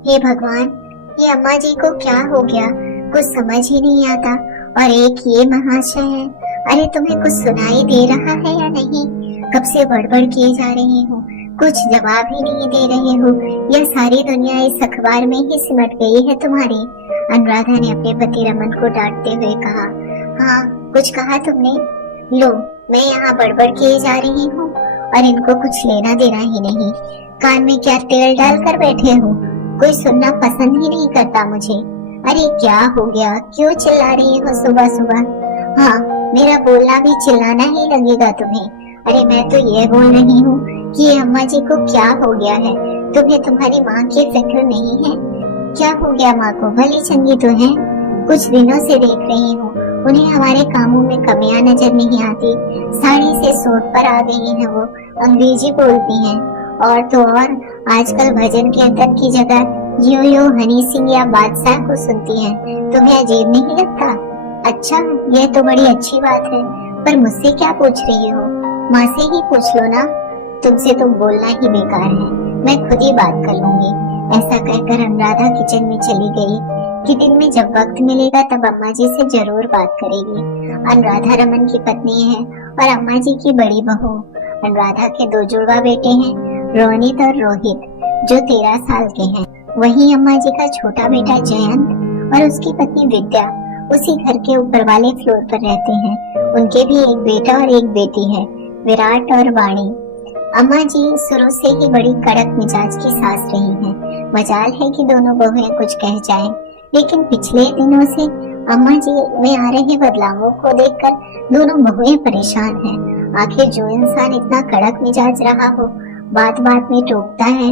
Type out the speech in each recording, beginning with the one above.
हे भगवान, ये अम्मा जी को क्या हो गया, कुछ समझ ही नहीं आता। और एक ये महाशय है, अरे तुम्हें कुछ सुनाई दे रहा है या नहीं? कब से बड़बड़ किए जा रही हो, कुछ जवाब ही नहीं दे रहे हो। यह सारी दुनिया इस अखबार में ही सिमट गई है तुम्हारी। अनुराधा ने अपने पति रमन को डांटते हुए कहा। हाँ, कुछ कहा तुमने? लो, मैं यहाँ बड़बड़ किए जा रही हूँ और इनको कुछ लेना देना ही नहीं। कान में क्या तेल डाल कर बैठे हो? कोई सुनना पसंद ही नहीं करता मुझे। अरे क्या हो गया, क्यों चिल्ला रही हो सुबह सुबह? हाँ, मेरा बोलना भी चिल्लाना ही लगेगा तुम्हें। अरे मैं तो ये बोल रही हूँ कि ये अम्मा जी को क्या हो गया है। तुम्हें तुम्हारी माँ की फिक्र नहीं है? क्या हो गया माँ को? भली चंगी तो है, कुछ दिनों से देख रही हूँ उन्हें हमारे कामों में कमियां नजर नहीं आती। साड़ी से सूट पर आ गई हैं वो, अंग्रेजी बोलती हैं और तो और आजकल भजन कीर्तन की जगह यो यो हनी सिंह या बादशाह को सुनती हैं। तुम्हें अजीब नहीं लगता? अच्छा, यह तो बड़ी अच्छी बात है, पर मुझसे क्या पूछ रही हो? माँ से ही पूछ लो ना। तुमसे तो बोलना ही बेकार है, मैं खुद ही बात कर लूंगी। ऐसा कहकर अनुराधा किचन में चली गई कि दिन में जब वक्त मिलेगा तब अम्मा जी से जरूर बात करेगी। अनुराधा रमन की पत्नी है और अम्मा जी की बड़ी बहू। अनुराधा के दो जुड़वा बेटे हैं, रोनित और रोहित, जो 13 साल के हैं। वहीं अम्मा जी का छोटा बेटा जयंत और उसकी पत्नी विद्या उसी घर के ऊपर वाले फ्लोर पर रहते हैं। उनके भी एक बेटा और एक बेटी है, विराट और वाणी। अम्मा जी शुरू से ही बड़ी कड़क मिजाज की सास रही हैं। मजाल है कि दोनों बहुएं कुछ कह जाएं, लेकिन पिछले दिनों से अम्मा जी में आ रहे बदलावों को देखकर दोनों बहुएं परेशान हैं। आखिर जो इंसान इतना कड़क मिजाज रहा हो, बात बात में टोकता है,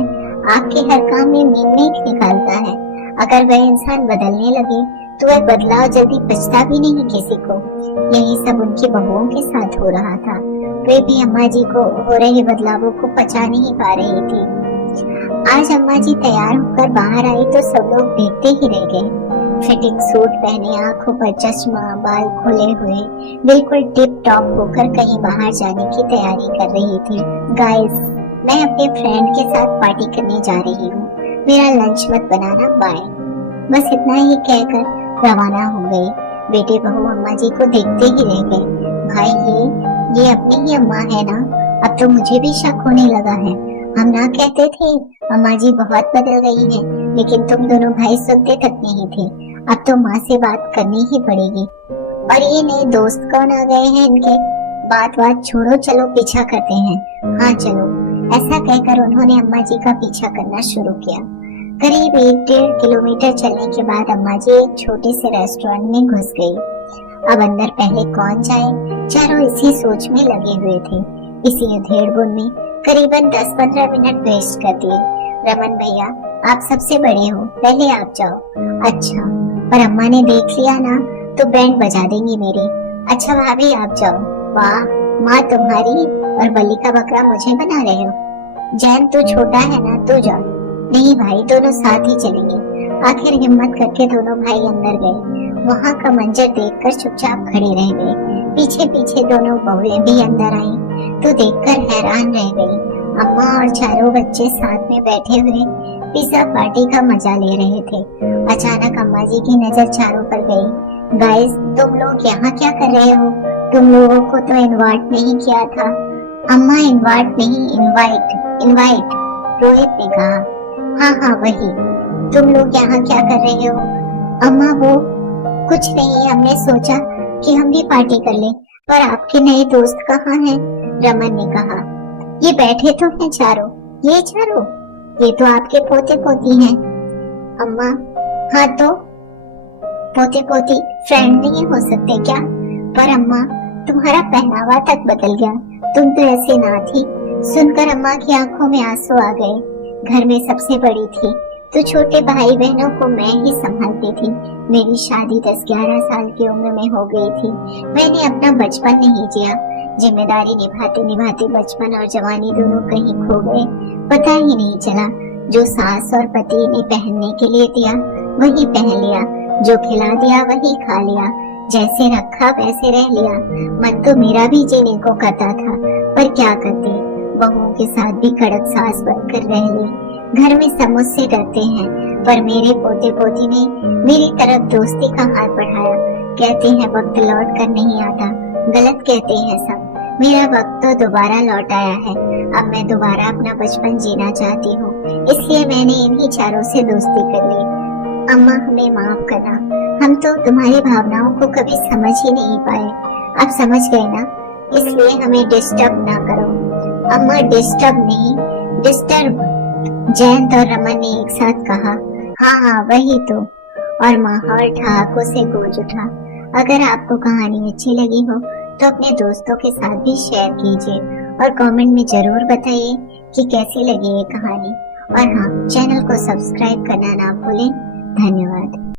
आपके हर काम में मीन निकालता है, अगर वह इंसान बदलने लगे तो वह बदलाव जल्दी पछता भी नहीं किसी को। यही सब उनकी बहुओं के साथ हो रहा था। वे भी अम्मा जी को हो रहे बदलावों को पचा नहीं पा रही थी। आज अम्मा जी तैयार होकर बाहर आई तो सब लोग देखते ही रह गए। फिटिंग सूट पहने, आंखों पर चश्मा, बाल खोले हुए, बिल्कुल टिप टॉप होकर कहीं बाहर जाने की तैयारी कर रही थी। गाइस, मैं अपने फ्रेंड के साथ पार्टी करने जा रही हूँ, मेरा लंच मत बनाना, बाय। बस इतना ही कहकर रवाना हो गई। बेटे बहू अम्मा जी को देखते ही रह गए। भाई, ये अपनी ही अम्मा है ना? अब तो मुझे भी शक होने लगा है। हम ना कहते थे अम्मा जी बहुत बदल गई हैं, लेकिन तुम दोनों भाई सुनते तक नहीं थे। अब तो माँ से बात करनी ही पड़ेगी। और ये नए दोस्त कौन आ गए हैं इनके? बात छोड़ो, चलो पीछा करते हैं। हाँ चलो। ऐसा कहकर उन्होंने अम्मा जी का पीछा करना शुरू किया। करीब 1-1.5 किलोमीटर चलने के बाद अम्मा जी एक छोटे से रेस्टोरेंट में घुस गई। अब अंदर पहले कौन जाए, चारों इसी सोच में लगे हुए थे। इसी उधेड़-बुन में करीबन 10-15 मिनट वेस्ट कर दिए। रमन भैया, आप सबसे बड़े हो, पहले आप जाओ। अच्छा, पर अम्मा ने देख लिया ना तो बैंड बजा देंगी मेरी। अच्छा भाभी, आप जाओ। वाह, माँ तुम्हारी और बलि का बकरा मुझे बना रहे हो। जैन तू छोटा है ना, तू जा। नहीं भाई, दोनों साथ ही चलेंगे। आखिर हिम्मत करके दोनों भाई अंदर गए। वहाँ का मंजर देखकर चुपचाप खड़े रह गए। पीछे पीछे दोनों बहुएं भी अंदर आईं, तो देखकर हैरान रह गई। अम्मा और चारों बच्चे साथ में बैठे हुए पिज्जा पार्टी का मजा ले रहे थे। अचानक अम्मा जी की नजर चारों पर गई। गाइस, तुम लोग यहाँ क्या कर रहे हो? तुम लोगों को तो इनवाइट नहीं किया था। अम्मा, इनवाइट नहीं, इनवाइट इनवाइट, रोहित ने कहा। हाँ वही। तुम लोग यहाँ क्या कर रहे हो? अम्मा, वो कुछ नहीं, हमने सोचा कि हम भी पार्टी कर लें। पर आपके नए दोस्त कहाँ हैं? रमन ने कहा। ये बैठे तो हैं चारों, ये चारों, ये तो आपके पोते पोती हैं। अम्मा, हाँ तो पोते पोती फ्रेंड नहीं हो सकते क्या? पर अम्मा, तुम्हारा पहनावा तक बदल गया, तुम तो ऐसे ना थी। सुनकर अम्मा की आंखों में आंसू आ गए। घर में सबसे बड़ी थी तो छोटे भाई बहनों को मैं ही संभालती थी। मेरी शादी 10-11 साल की उम्र में हो गई थी। मैंने अपना बचपन नहीं जिया। जिम्मेदारी निभाते निभाते बचपन और जवानी दोनों कहीं खो गए, पता ही नहीं चला। जो सास और पति ने पहनने के लिए दिया वही पहन लिया, जो खिला दिया वही खा लिया, जैसे रखा वैसे रह लिया। मन तो मेरा भी जीने को करता था, पर क्या करते, बहुओं के साथ भी कड़क सास बनकर रह ली। घर में सब मुझसे डरते हैं, पर मेरे पोते पोती ने मेरी तरफ दोस्ती का हाथ बढ़ाया। कहते हैं वक्त लौट कर नहीं आता, गलत कहते हैं सब। मेरा वक्त तो दोबारा लौट आया है। अब मैं दोबारा अपना बचपन जीना चाहती हूँ, इसलिए मैंने इन्हीं चारों से दोस्ती कर ली। अम्मा हमें माफ करना, हम तो तुम्हारी भावनाओं को कभी समझ ही नहीं पाए। अब समझ गए ना, इसलिए हमें डिस्टर्ब ना करो। अम्मा डिस्टर्ब नहीं, डिस्टर्ब, जयंत और रमन ने एक साथ कहा। हाँ वही तो। और माहौल ठहाकों से गूंज उठा। अगर आपको कहानी अच्छी लगी हो तो अपने दोस्तों के साथ भी शेयर कीजिए और कमेंट में जरूर बताइए कि कैसी लगी ये कहानी। और हाँ, चैनल को सब्सक्राइब करना ना भूलें। धन्यवाद।